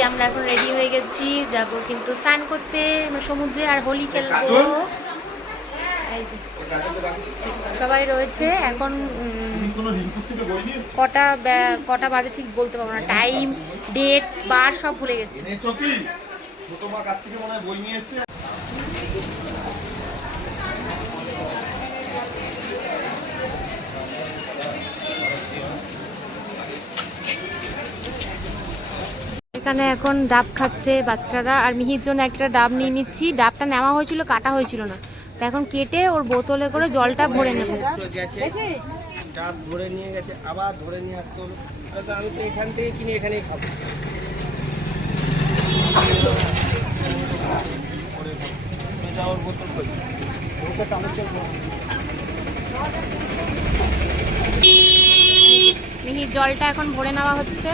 যে আমরা এখন রেডি হয়ে গেছি, যাব কিন্তু স্নান করতে সমুদ্রে আর হোলি খেলবো। এই যে সবাই রয়েছে এখন। কটা বাজে ঠিক বলতে পারবো না, টাইম ডেট বার সব ভুলে গেছি। এখানে এখন ডাব খাচ্ছে বাচ্চারা, আর মিহির জন্য একটা ডাব নিয়ে নিচ্ছি। ডাবটা নেওয়া হয়েছিল, কাটা হয়েছিল না, তো এখন কেটে ওর বোতলে করে জলটা ভরে নেব। ডাব ধরে নিয়ে গেছে, আবার ধরে নিয়ে আসতে হলো। আমি তো এখান থেকে কিনে এখানেই খাবো। মিহির জলটা এখন ভরে নেওয়া হচ্ছে।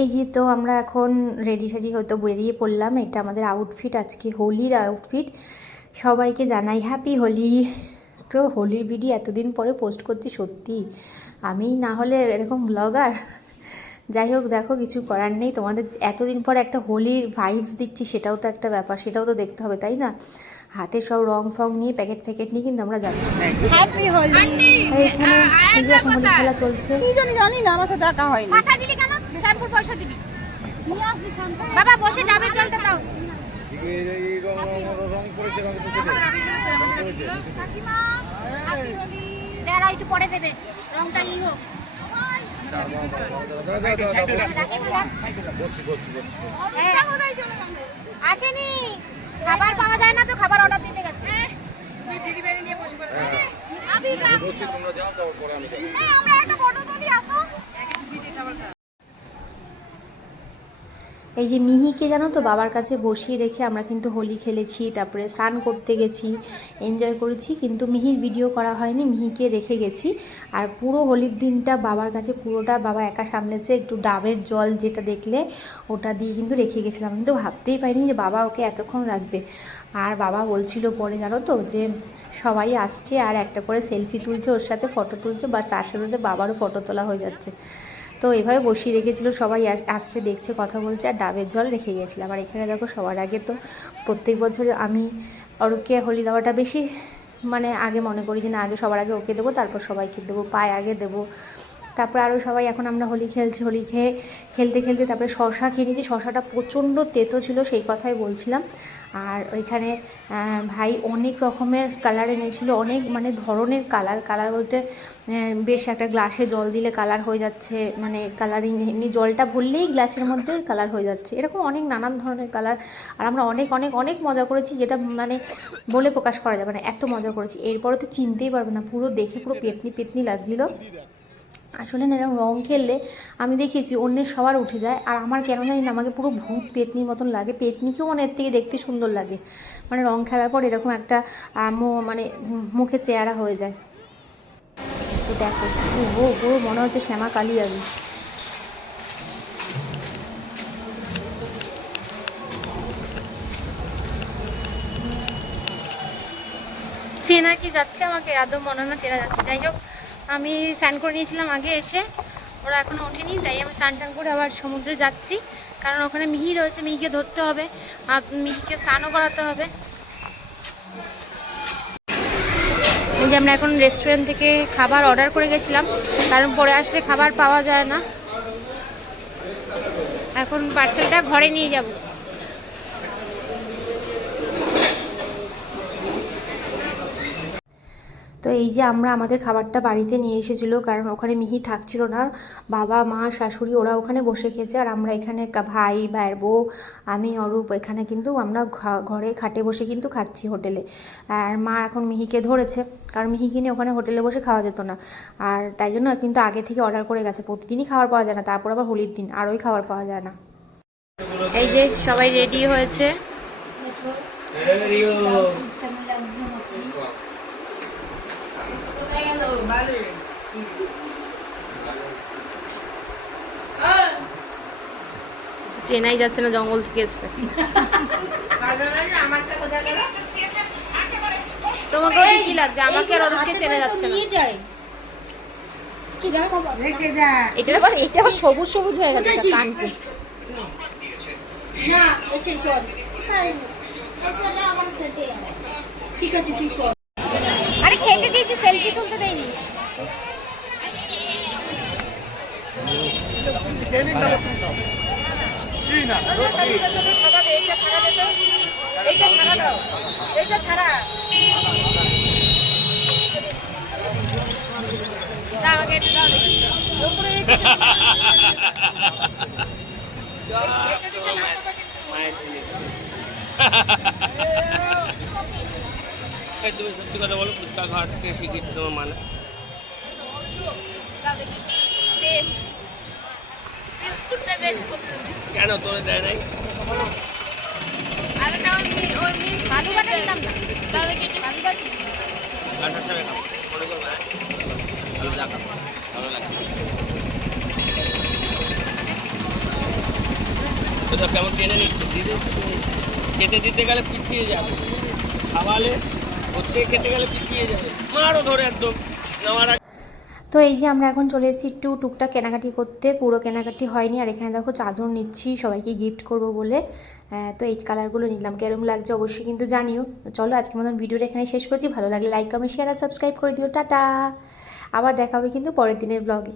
এই যে তো আমরা এখন রেডি হয়তো বেরিয়ে পড়লাম। এটা আমাদের আউটফিট, আজকে হোলির আউটফিট। সবাইকে জানাই হ্যাপি হোলি। তো হোলির ভিডিও এতদিন পরে পোস্ট করছি, সত্যি আমি না হলে এরকম ব্লগার। যাই হোক, দেখো কিছু করার নেই, তোমাদের এতদিন পর একটা হোলির ভাইবস দিচ্ছি, সেটাও তো একটা ব্যাপার, সেটাও তো দেখতে হবে, তাই না? হাতে সব রং ফং নিয়ে প্যাকেট নিয়ে কিন্তু আমরা যাচ্ছি। হ্যাপি হোলি। এখানে এখন হোলি খেলা চলছে। কি জানি না, আমার সাথে দেখা হয়নি। কথা দিবি কেন? শ্যাম্পুর পয়সা দিবি। নিয়ে আসবি শ্যাম্পু। বাবা বসে ডাবের জলটা দাও। রং করেছে, কাকিমা হ্যাপি হোলি। দাঁড়া একটু পরে দেবে, রংটা ই হোক। আসেনি, খাবার পাওয়া যায় না তো, খাবার অর্ডার দিতে গেছে। আমরা একটা ফটো তুলি, আসো। এই যে মিহিকে জানো তো বাবার কাছে বসিয়ে রেখে আমরা কিন্তু হোলি খেলেছি, তারপরে স্নান করতে গেছি, এনজয় করেছি, কিন্তু মিহির ভিডিও করা হয়নি, মিহিকে রেখে গেছি। আর পুরো হোলির দিনটা বাবার কাছে পুরোটা বাবা একা সামলেছে। একটু ডাবের জল যেটা দেখলে ওটা দিয়ে কিন্তু রেখে গেছিলাম, কিন্তু ভাবতেই পারিনি যে বাবা ওকে এতক্ষণ রাখবে। আর বাবা বলছিল পরে জানো তো যে সবাই আসছে আর একটা করে সেলফি তুলছে, ওর সাথে ফটো তুলছে, বা তার সাথে বাবারও ফটো তোলা হয়ে যাচ্ছে। তো এভাবে বসিয়ে রেখেছিল, সবাই আসছে, দেখছে, কথা বলছে, আর ডাবের জল রেখে গিয়েছিলাম। আর এখানে দেখো সবার আগে তো প্রত্যেক বছর আমি ওকে হোলি দেওয়াটা বেশি মানে আগে মনে করি যে না, আগে সবার আগে ওকে দেবো, তারপর সবাইকে দেবো, পায়ে আগে দেবো, তারপর আরও সবাই। এখন আমরা হোলি খেলছি, হোলি খেলতে তারপরে শশা খেয়ে নিয়েছি। শশাটা প্রচণ্ড তেতো ছিল, সেই কথাই বলছিলাম। আর ওইখানে ভাই অনেক রকমের কালার এনেছিল, অনেক মানে ধরনের কালার বলতে বেশ একটা গ্লাসে জল দিলে কালার হয়ে যাচ্ছে, মানে কালারিং, এমনি জলটা ভরলেই গ্লাসের মধ্যে কালার হয়ে যাচ্ছে, এরকম অনেক নানান ধরনের কালার। আর আমরা অনেক মজা করেছি, যেটা মানে বলে প্রকাশ করা যাবে না, এত মজা করেছি। এরপরে তো চিনতেই পারবে না, পুরো দেখে পুরো পেতনি লাগছিল। আসলে না, এরকম রং খেললে আমি দেখেছি অন্যের সবার উঠে যায়, আর আমার কেন জানি না আমাকে পুরো ভূত পেতনির মতন লাগে। পেতনিকেও মানে এর থেকে দেখতে সুন্দর লাগে, মানে রং খেলার পর এরকম একটা মানে মুখে চেহারা হয়ে যায়। তো দেখো পুরো মনে হচ্ছে শ্যামা কালী আমি। চেনা কি যাচ্ছে আমাকে? আদৌ মনে হয় না চেনা যাচ্ছে। যাই হোক, আমি স্নান করে নিয়েছিলাম আগে এসে, ওরা এখনও ওঠেনি, তাই আমি স্নান করে আবার সমুদ্রে যাচ্ছি, কারণ ওখানে মিহি রয়েছে, মিহিকে ধরতে হবে আর মিহিকে স্নানও করাতে হবে। এই যে আমরা এখন রেস্টুরেন্ট থেকে খাবার অর্ডার করে গেছিলাম, কারণ পরে আসলে খাবার পাওয়া যায় না। এখন পার্সেলটা ঘরে নিয়ে যাব। তো এই যে আমরা আমাদের খাবারটা বাড়িতে নিয়ে এসেছিলো, কারণ ওখানে মিহি থাকছিল না, বাবা মা শাশুড়ি ওরা ওখানে বসে খেয়েছে, আর আমরা এখানে ভাই ভাইয়ের বউ আমি অরূপ এখানে কিন্তু আমরা ঘরে খাটে বসে কিন্তু খাচ্ছি হোটেলে। আর মা এখন মিহিকে ধরেছে, কারণ মিহিকে নিয়ে ওখানে হোটেলে বসে খাওয়া যেত না, আর তাই জন্য কিন্তু আগে থেকে অর্ডার করে গেছে। প্রতিদিনই খাবার পাওয়া যায় না, তারপর আবার হোলির দিন আরোই খাবার পাওয়া যায় না। এই যে সবাই রেডি হয়েছে। চেনাই যাচ্ছে না, জঙ্গল থেকে এসছে। একই লাগছে, আমাকে আর অরূপকে চেনা যাচ্ছে না। এটা আবার সবুজ সবুজ হয়ে গেছে কানকু। আরে খেতে দিয়েছি, সেলফি তুলতে দেয়নি। আমাকে এটা দাও দেখি। তুমি সত্যি কথা বলো, ফুচকা খাওয়াতে শিখেছি তোমার মানে? কেন তোরে দেয় নাই? কাঁঠার সাথে খাও, মনে করো না, ভালো দেখা, ভালো লাগছে। তো কেমন টেনে নিচ্ছে, দিদি খেতে দিতে গেলে পিছিয়ে যাবে, খাওয়ালে ওতে খেতে গেলে পিছিয়ে যাবে, মারও ধরে একদম নেওয়ার আগে। তো এই যে আমরা এখন চলে এসেছি একটু টুকটাক কেনাকাটি করতে, পুরো কেনাকাটি হয়নি। আর এখানে দেখো চাদর নিচ্ছি সবাইকে গিফট করব বলে। তো এই কালারগুলো নিলাম, কেরম লাগছে অবশ্যই কিন্তু জানিও। চলো আজকের মতন ভিডিওটা এখানে শেষ করছি। ভালো লাগলে লাইক কমেন্ট শেয়ার আর সাবস্ক্রাইব করে দিও। টাটা, আবার দেখা হবে কিন্তু পরের দিনের ব্লগে।